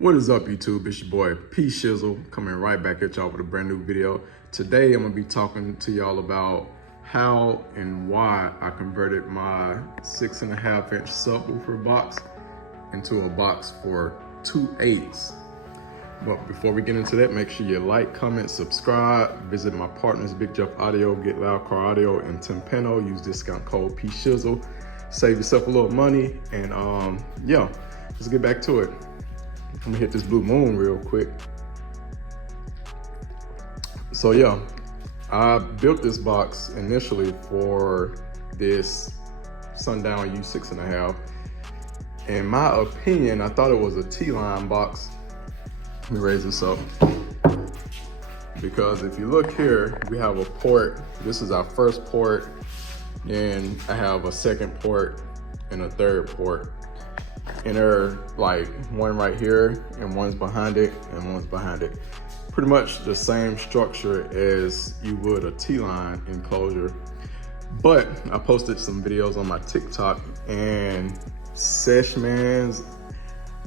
What is up, YouTube? It's your boy P Shizzle coming right back at y'all with a brand new video. Today I'm gonna be talking to y'all about how and why I converted my 6.5-inch subwoofer box into a box for 2/8. But before we get into that, make sure you like, comment, subscribe. Visit my partners, Big Jeff Audio, GetLoud Car Audio, and Timpano. Use discount code P Shizzle. Save yourself a little money, and yeah, let's get back to it. I'm gonna hit this blue moon real quick. So yeah, I built this box initially for this Sundown U6.5. In my opinion, I thought it was a T-line box. Let me raise this up. Because if you look here, we have a port. This is our first port. Then I have a second port and a third port. And they're like one right here and one's behind it and one's behind it. Pretty much the same structure as you would a T-line enclosure. But I posted some videos on my TikTok and Seshmans.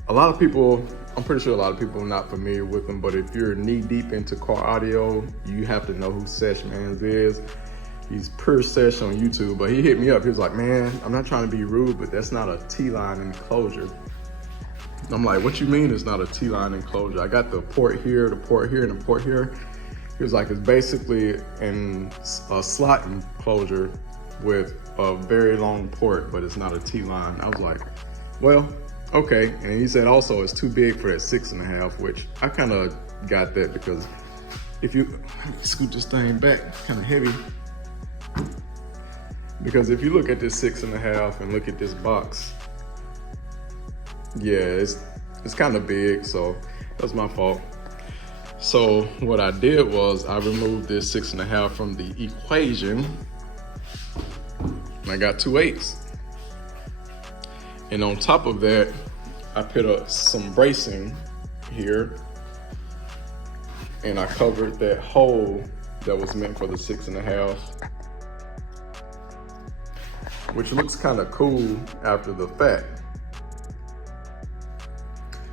A lot of people, I'm pretty sure a lot of people are not familiar with them, but if you're knee deep into car audio, you have to know who Seshmans is. He's pure sesh on YouTube, but he hit me up. He was like, man, I'm not trying to be rude, but that's not a T-line enclosure. I'm like, what you mean it's not a T-line enclosure? I got the port here, and the port here. He was like, it's basically in a slot enclosure with a very long port, but it's not a T-line. I was like, well, okay. And he said also it's too big for that 6.5, which I kind of got that because if you, let me scoot this thing back, kind of heavy. Because if you look at this 6.5 and look at this box, yeah, it's kind of big, so that's my fault. So what I did was I removed this 6.5 from the equation, and I got 2/8. And on top of that, I put some bracing here, and I covered that hole that was meant for the 6.5. Which looks kind of cool after the fact.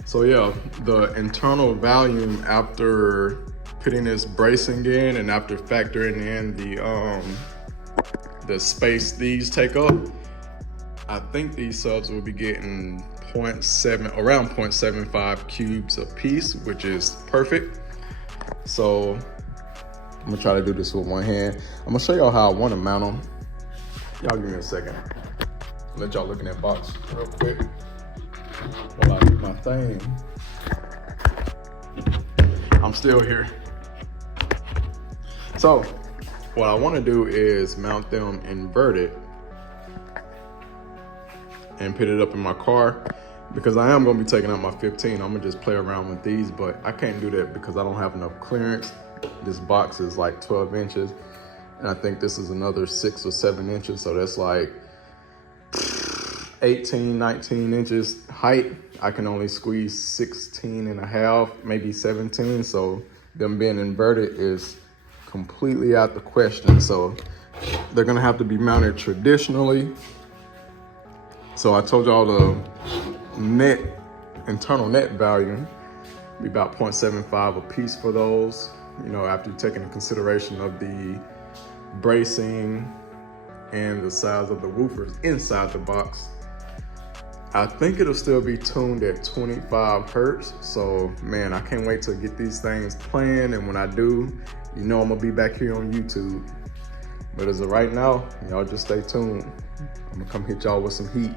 So yeah, the internal volume after putting this bracing in and after factoring in the space these take up, I think these subs will be getting around 0.75 cubes a piece, which is perfect. So I'm gonna try to do this with one hand. I'm gonna show y'all how I want to mount them. Y'all give me a second. Let y'all look in that box real quick while I do my thing. I'm still here. So what I want to do is mount them inverted and put it up in my car, because I am going to be taking out my 15. I'm going to just play around with these, but I can't do that because I don't have enough clearance. This box is like 12 inches. And I think this is another 6 or 7 inches. So that's like 18, 19 inches height. I can only squeeze 16.5, maybe 17. So them being inverted is completely out the question. So they're gonna have to be mounted traditionally. So I told y'all the internal net value be about 0.75 a piece for those. You know, after taking into consideration of the bracing and the size of the woofers inside the box. I think it'll still be tuned at 25 hertz. So man, I can't wait to get these things playing. And when I do, you know I'm gonna be back here on YouTube. But as of right now, y'all just stay tuned. I'm gonna come hit y'all with some heat.